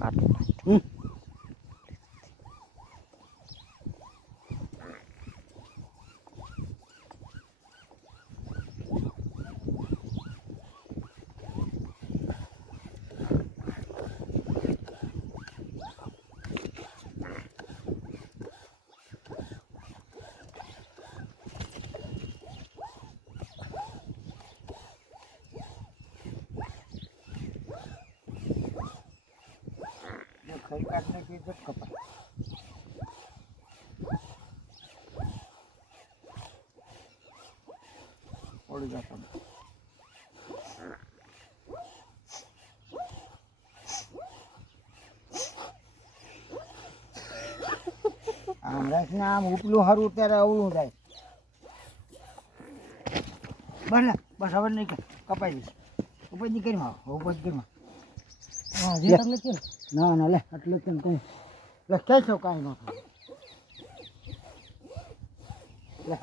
กัด કાઢને કીધું કપાય પડી જતા આમ રાખ આમ ઉપલું હારું ત્યારે અવળું થાય. બસ બસ હવે નહીં કર કપાઈ દઈશ. ઉપજ નહીં કરી માં ઉપજ કરી માં હા જે. તમને કીધું ના ના લે એટલે કેમ કંઈ? લે ક્યાં છો કાંઈ ન થાય. લે.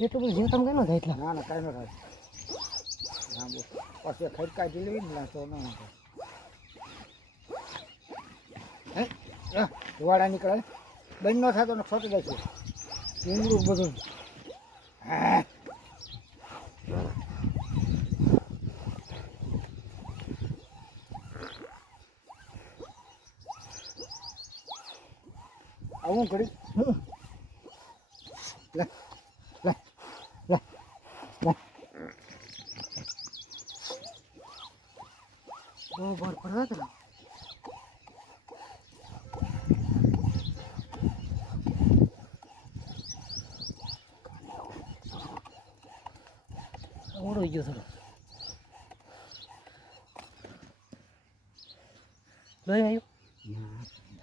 એટલું બધું જે તમે કઈ ન થાય એટલે ના ના કાંઈ ન થાય. બોલ પછી ખડકા જેલવી ને તો ન થાય. ધુવાડા નીકળે. બંધ ન થતો ને ખોટી જાય છે બધું. હા. આવું ઘડી. લે લે લે લે બહુ વાર પડવા તો ઓળો ગયો થોડો. લઈ આવ્યો?